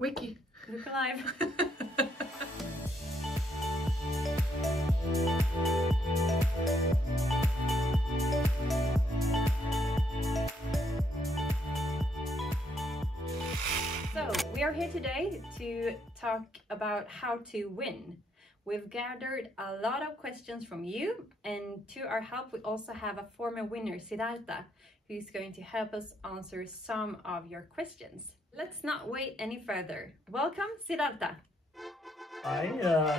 Wiki. Look alive. So we are here today to talk about how to win. We've gathered a lot of questions from you, and to our help we also have a former winner, Siddhartha, who's going to help us answer some of your questions. Let's not wait any further. Welcome, Siddhartha. Hi,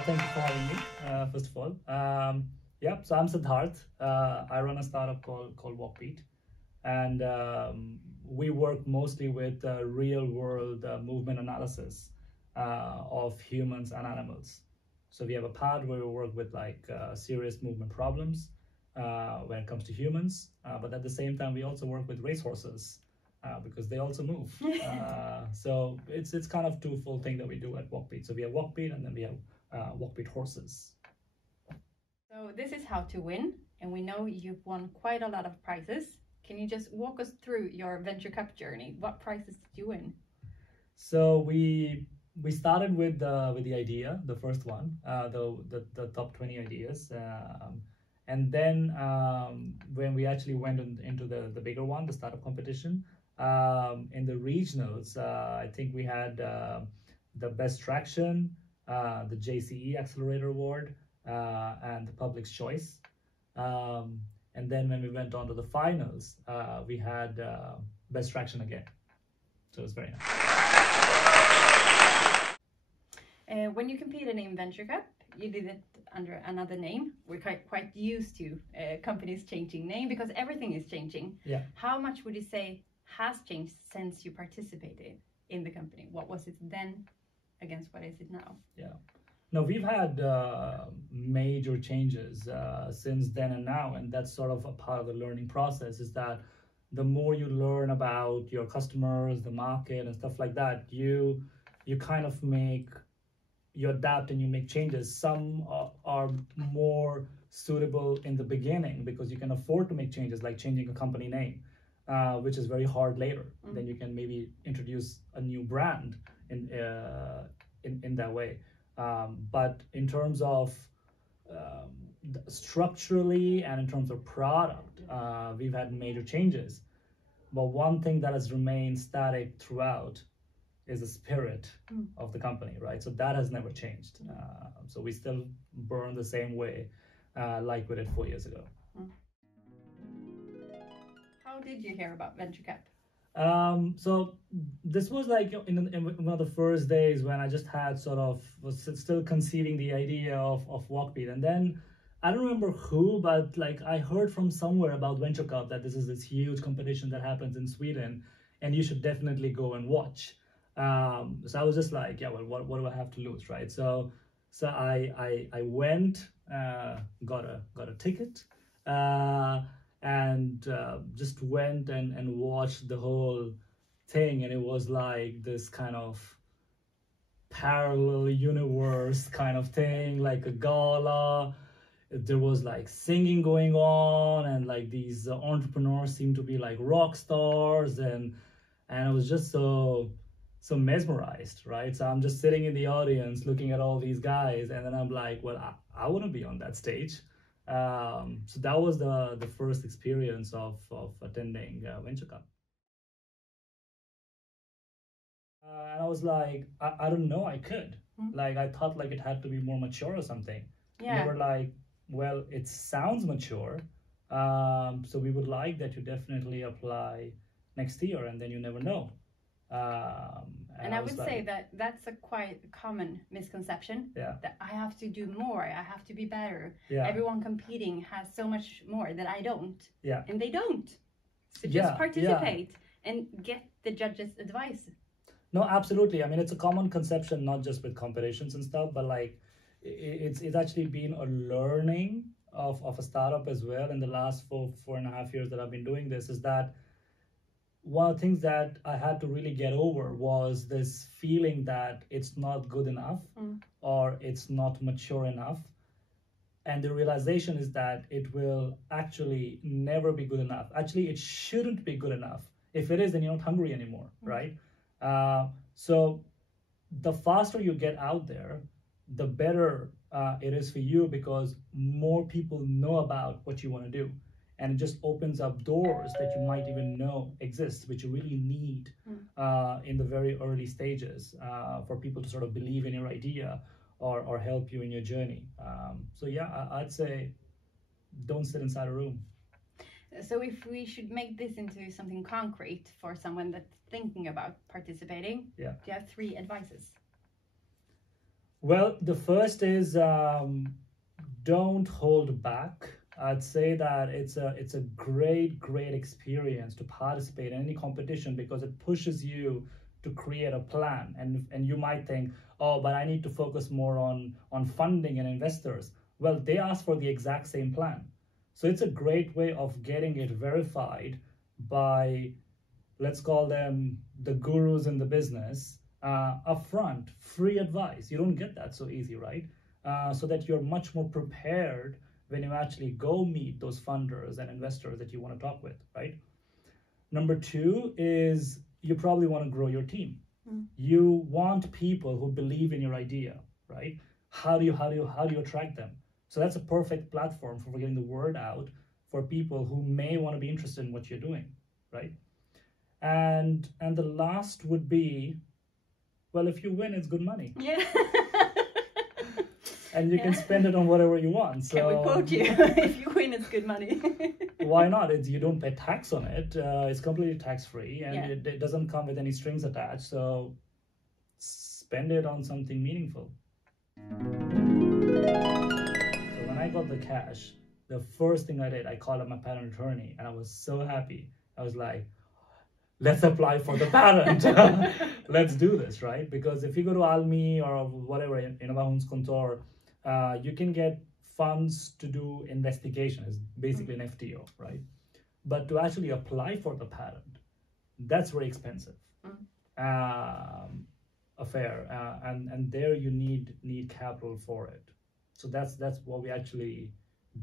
thank you for having me, first of all. So I'm Siddharth. I run a startup called Walkbeat, and we work mostly with real-world movement analysis of humans and animals. So we have a part where we work with serious movement problems when it comes to humans, but at the same time we also work with racehorses. Because they also move. So it's kind of twofold thing that we do at Walkbeat. So we have Walkbeat and then we have Walkbeat horses. So this is how to win, and we know you've won quite a lot of prizes. Can you just walk us through your Venture Cup journey? What prizes did you win? So we started with the idea, the first one, the top 20 ideas. And then when we actually went into the bigger one, the startup competition, in the regionals, I think we had the best traction, the JCE Accelerator Award, and the Public's Choice. And then when we went on to the finals, we had best traction again. So it was very nice. When you competed in Venture Cup, you did it under another name. We're quite used to companies changing name because everything is changing. Yeah. How much would you say has changed since you participated in the company? What was it then against what is it now? Yeah. No, we've had major changes since then and now, and that's sort of a part of the learning process, is that the more you learn about your customers, the market and stuff like that, you kind of you adapt and you make changes. Some are more suitable in the beginning because you can afford to make changes, like changing a company name, which is very hard later. Then you can maybe introduce a new brand in that way. But in terms of structurally and in terms of product, we've had major changes. But one thing that has remained static throughout is the spirit of the company, right? So that has never changed. So we still burn the same way like we did 4 years ago. How did you hear about Venture Cup? So this was like in one of the first days when I just had was still conceiving the idea of Walkbeat. And then I don't remember who, but like I heard from somewhere about Venture Cup that this is this huge competition that happens in Sweden and you should definitely go and watch. So I was just like, yeah, well, what do I have to lose, right? So I went, got a ticket, and just went and watched the whole thing, and it was like this kind of parallel universe kind of thing, like a gala. There was like singing going on, and like these entrepreneurs seemed to be like rock stars, and I was just so mesmerized, right? So I'm just sitting in the audience looking at all these guys, and then I'm like, well, I want to be on that stage. So that was the first experience of attending Venture Cup. And I was like, I don't know, I could. Like, I thought like it had to be more mature or something. Yeah. And they were like, well, it sounds mature. So we would like that you definitely apply next year, and then you never know. And I would say that that's a quite common misconception. Yeah. That I have to do more, I have to be better. Yeah. Everyone competing has so much more that I don't. Yeah. And they don't. So just participate and get the judges' advice. No, absolutely. I mean, it's a common conception, not just with competitions and stuff, but like it's actually been a learning of a startup as well in the last 4.5 years that I've been doing this, is that one of the things that I had to really get over was this feeling that it's not good enough or it's not mature enough. And the realization is that it will actually never be good enough. Actually, it shouldn't be good enough. If it is, then you're not hungry anymore, right? So the faster you get out there, the better it is for you, because more people know about what you want to do. And it just opens up doors that you might even know exist, which you really need in the very early stages for people to sort of believe in your idea or help you in your journey. So yeah, I'd say don't sit inside a room. So if we should make this into something concrete for someone that's thinking about participating, do you have 3 advices? Well, the first is don't hold back. I'd say that it's a great experience to participate in any competition, because it pushes you to create a plan. And you might think, oh, but I need to focus more on funding and investors. Well, they ask for the exact same plan. So it's a great way of getting it verified by, let's call them the gurus in the business, upfront, free advice. You don't get that so easy, right? So that you're much more prepared when you actually go meet those funders and investors that you want to talk with, right? Number 2 is you probably want to grow your team. You want people who believe in your idea, right? How do you attract them? So that's a perfect platform for getting the word out for people who may want to be interested in what you're doing, right? And the last would be, well, if you win, it's good money. Yeah. And you can spend it on whatever you want. So, can we quote you? If you win, it's good money. Why not? You don't pay tax on it. It's completely tax-free, and it doesn't come with any strings attached. So spend it on something meaningful. So when I got the cash, the first thing I did, I called up my patent attorney, and I was so happy. I was like, let's apply for the patent. Let's do this, right? Because if you go to Almi or whatever, Innovationskontor, Kontor, you can get funds to do investigation. It's basically an FTO, right? But to actually apply for the patent, that's very expensive affair, and there you need capital for it. So that's what we actually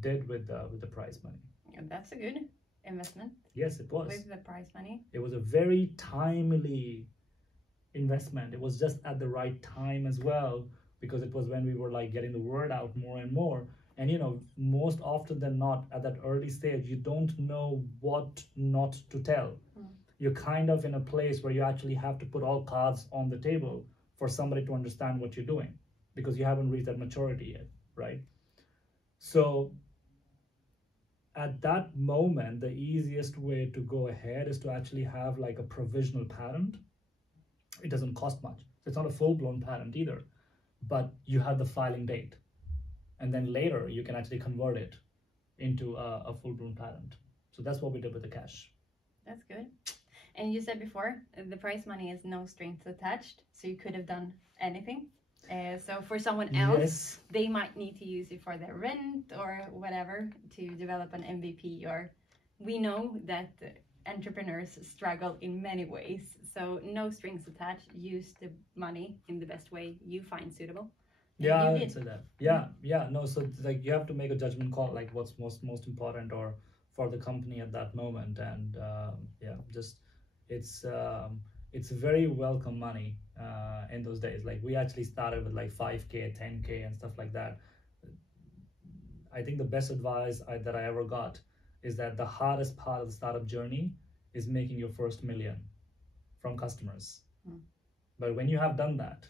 did with the prize money. Yeah, that's a good investment. Yes, it was. With the prize money. It was a very timely investment. It was just at the right time as well, because it was when we were like getting the word out more and more. And most often than not, at that early stage, you don't know what not to tell. You're kind of in a place where you actually have to put all cards on the table for somebody to understand what you're doing, because you haven't reached that maturity yet, right? So at that moment, the easiest way to go ahead is to actually have like a provisional patent. It doesn't cost much. It's not a full-blown patent either, but you have the filing date. And then later you can actually convert it into a full-blown patent. So that's what we did with the cash. That's good. And you said before, the prize money is no strings attached, so you could have done anything. So for someone else, they might need to use it for their rent or whatever to develop an MVP. Or we know that entrepreneurs struggle in many ways. So no strings attached. Use the money in the best way you find suitable. Yeah, I would say that. Yeah. No, so like you have to make a judgment call, like what's most important or for the company at that moment. And it's very welcome money in those days. Like we actually started with like 5K, 10K and stuff like that. I think the best advice that I ever got is that the hardest part of the startup journey is making your first million from customers. But when you have done that,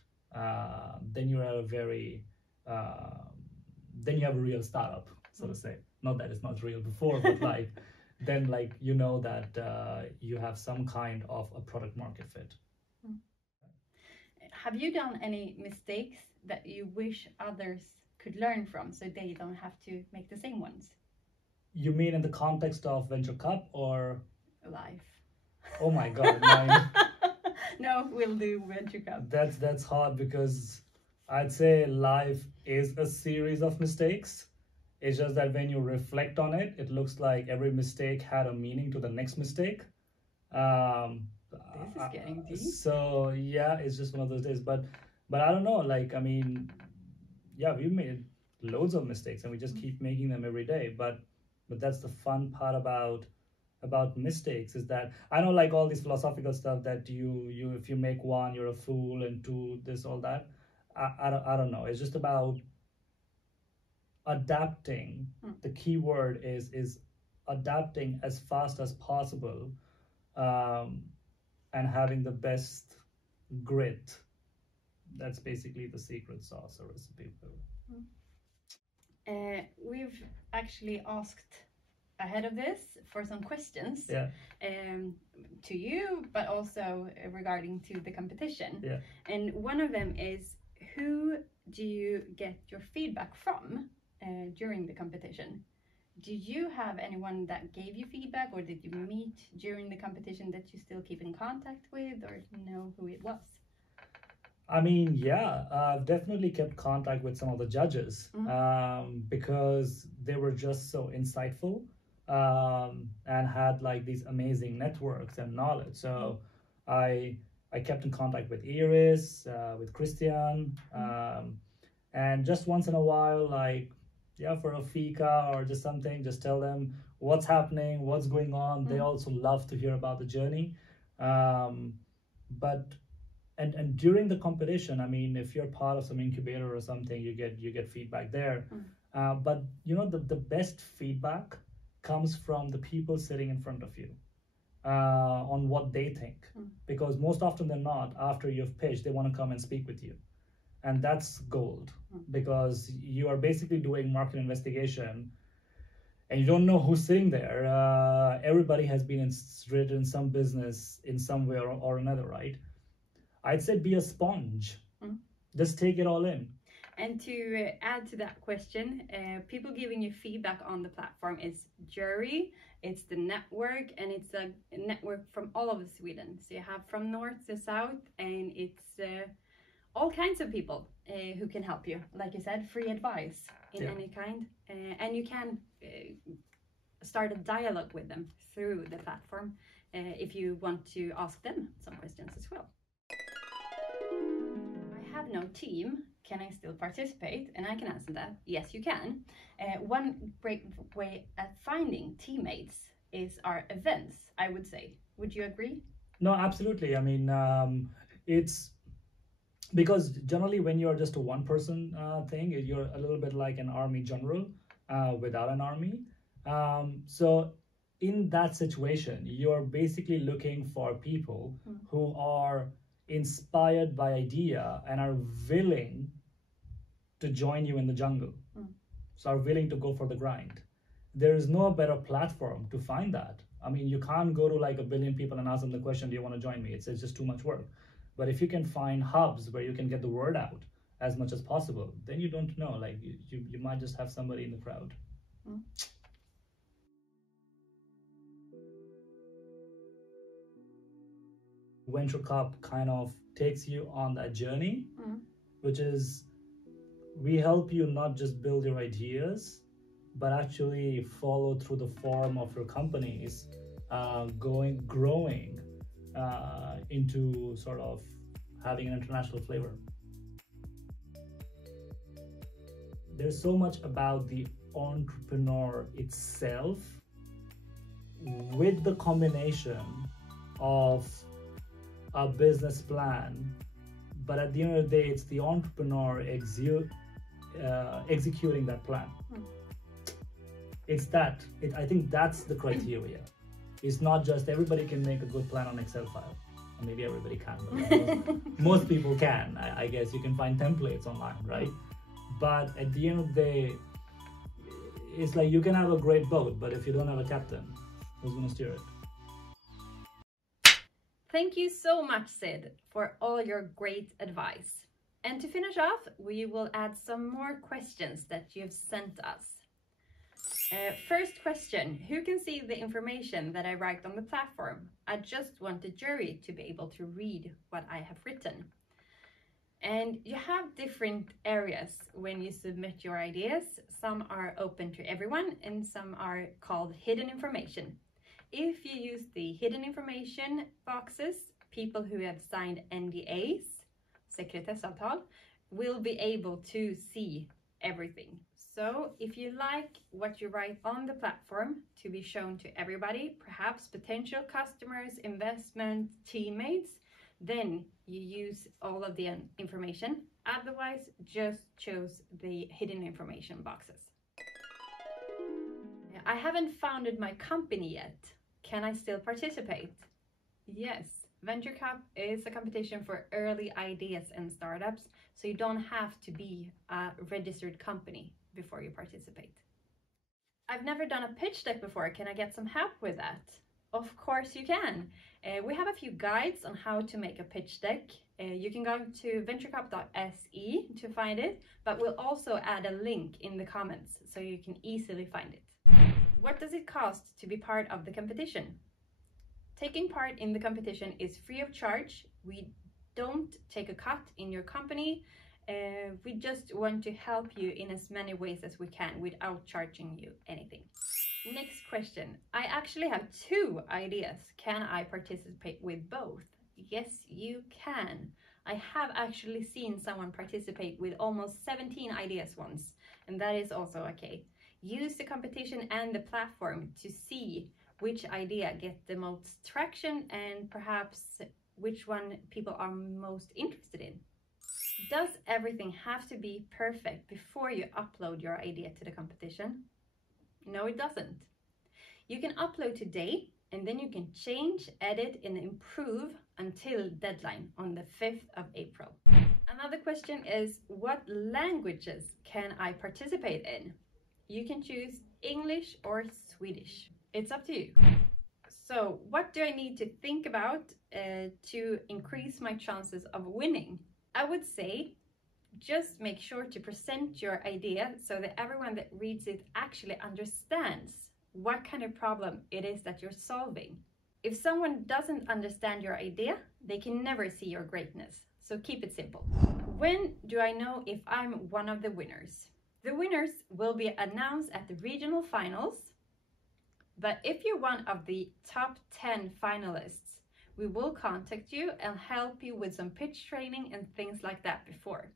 then you're at a very, then you have a real startup, so to say. Not that it's not real before, but like, then like, you know that you have some kind of a product market fit. Have you done any mistakes that you wish others could learn from so they don't have to make the same ones? You mean in the context of Venture Cup or? Life. Oh my God, mine. No, we'll do Venture Cup. That's hard, because I'd say life is a series of mistakes. It's just that when you reflect on it, it looks like every mistake had a meaning to the next mistake. This is getting deep. So yeah, it's just one of those days. But I don't know. Like, I mean, yeah, we've made loads of mistakes and we just keep making them every day. But that's the fun part about about mistakes is that I know like all these philosophical stuff that you if you make one, you're a fool, and two, this, all that. I don't know. It's just about adapting. The key word is adapting as fast as possible, and having the best grit. That's basically the secret sauce or recipe. We've actually asked ahead of this for some questions, yeah, to you, but also regarding to the competition. Yeah. And one of them is, who do you get your feedback from during the competition? Did you have anyone that gave you feedback, or did you meet during the competition that you still keep in contact with, or know who it was? I mean, yeah, I've definitely kept contact with some of the judges, because they were just so insightful, and had like these amazing networks and knowledge. So I kept in contact with Iris, with Christian, and just once in a while, like, yeah, for a fika or just something, just tell them what's happening, what's going on. They also love to hear about the journey. But and during the competition, I mean, if you're part of some incubator or something, you get feedback there. But you know, the best feedback comes from the people sitting in front of you, on what they think, because most often than not, after you've pitched, they want to come and speak with you, and that's gold, because you are basically doing market investigation and you don't know who's sitting there. Everybody has been in some business in some way or another, right? I'd say be a sponge. Just take it all in. And to add to that question, people giving you feedback on the platform is jury, it's the network, and it's a network from all over Sweden. So you have from north to south, and it's all kinds of people who can help you. Like you said, free advice in any kind. And you can start a dialogue with them through the platform if you want to ask them some questions as well. I have no team. Can I still participate? And I can answer that. Yes, you can. One great way at finding teammates is our events, I would say. Would you agree? No, absolutely. I mean, it's because generally when you're just a one person thing, you're a little bit like an army general without an army. So in that situation, you're basically looking for people who are inspired by idea and are willing to join you in the jungle. So are willing to go for the grind. There is no better platform to find that. I mean, you can't go to like a billion people and ask them the question, do you want to join me? It's just too much work. But if you can find hubs where you can get the word out as much as possible, then you don't know, like you might just have somebody in the crowd. Venture Cup kind of takes you on that journey, which is we help you not just build your ideas, but actually follow through the form of your companies, growing into sort of having an international flavor. There's so much about the entrepreneur itself with the combination of a business plan, but at the end of the day, it's the entrepreneur executing that plan. It's that. I think that's the criteria. It's not just everybody can make a good plan on Excel file. Or maybe everybody can, but most people can. I guess you can find templates online, right? But at the end of the day, it's like you can have a great boat, but if you don't have a captain, who's going to steer it? Thank you so much, Sid, for all your great advice. And to finish off, we will add some more questions that you've sent us. First question, who can see the information that I write on the platform? I just want the jury to be able to read what I have written. And you have different areas when you submit your ideas. Some are open to everyone and some are called hidden information. If you use the hidden information boxes, people who have signed NDAs, sekretessavtal, will be able to see everything. So if you like what you write on the platform to be shown to everybody, perhaps potential customers, investment, teammates, then you use all of the information. Otherwise, just choose the hidden information boxes. I haven't founded my company yet. Can I still participate? Yes. Venture Cup is a competition for early ideas and startups, so you don't have to be a registered company before you participate. I've never done a pitch deck before. Can I get some help with that? Of course you can. We have a few guides on how to make a pitch deck. You can go to venturecup.se to find it, but we'll also add a link in the comments so you can easily find it. What does it cost to be part of the competition? Taking part in the competition is free of charge. We don't take a cut in your company. We just want to help you in as many ways as we can without charging you anything. Next question. I actually have 2 ideas. Can I participate with both? Yes, you can. I have actually seen someone participate with almost 17 ideas once, and that is also okay. Use the competition and the platform to see which idea gets the most traction and perhaps which one people are most interested in. Does everything have to be perfect before you upload your idea to the competition? No, it doesn't. You can upload today and then you can change, edit and improve until deadline on the 5th of April. Another question is, what languages can I participate in? You can choose English or Swedish. It's up to you. So what do I need to think about to increase my chances of winning? I would say just make sure to present your idea so that everyone that reads it actually understands what kind of problem it is that you're solving. If someone doesn't understand your idea, they can never see your greatness. So keep it simple. When do I know if I'm one of the winners? The winners will be announced at the regional finals. But if you're one of the top 10 finalists, we will contact you and help you with some pitch training and things like that before.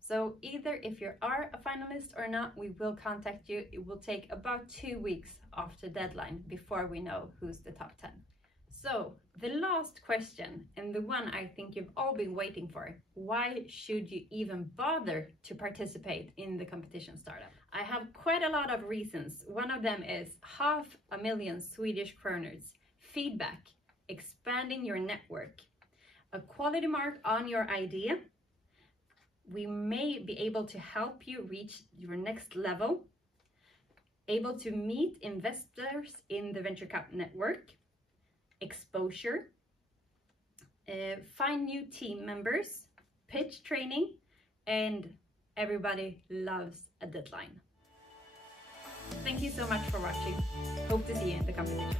So either if you are a finalist or not, we will contact you. It will take about 2 weeks after deadline before we know who's the top 10. So the last question, and the one I think you've all been waiting for, why should you even bother to participate in the competition startup? I have quite a lot of reasons. One of them is 500,000 Swedish kronors, feedback, expanding your network, a quality mark on your idea. We may be able to help you reach your next level, able to meet investors in the Venture Cup network, exposure, find new team members, pitch training, and everybody loves a deadline. Thank you so much for watching. Hope to see you in the competition.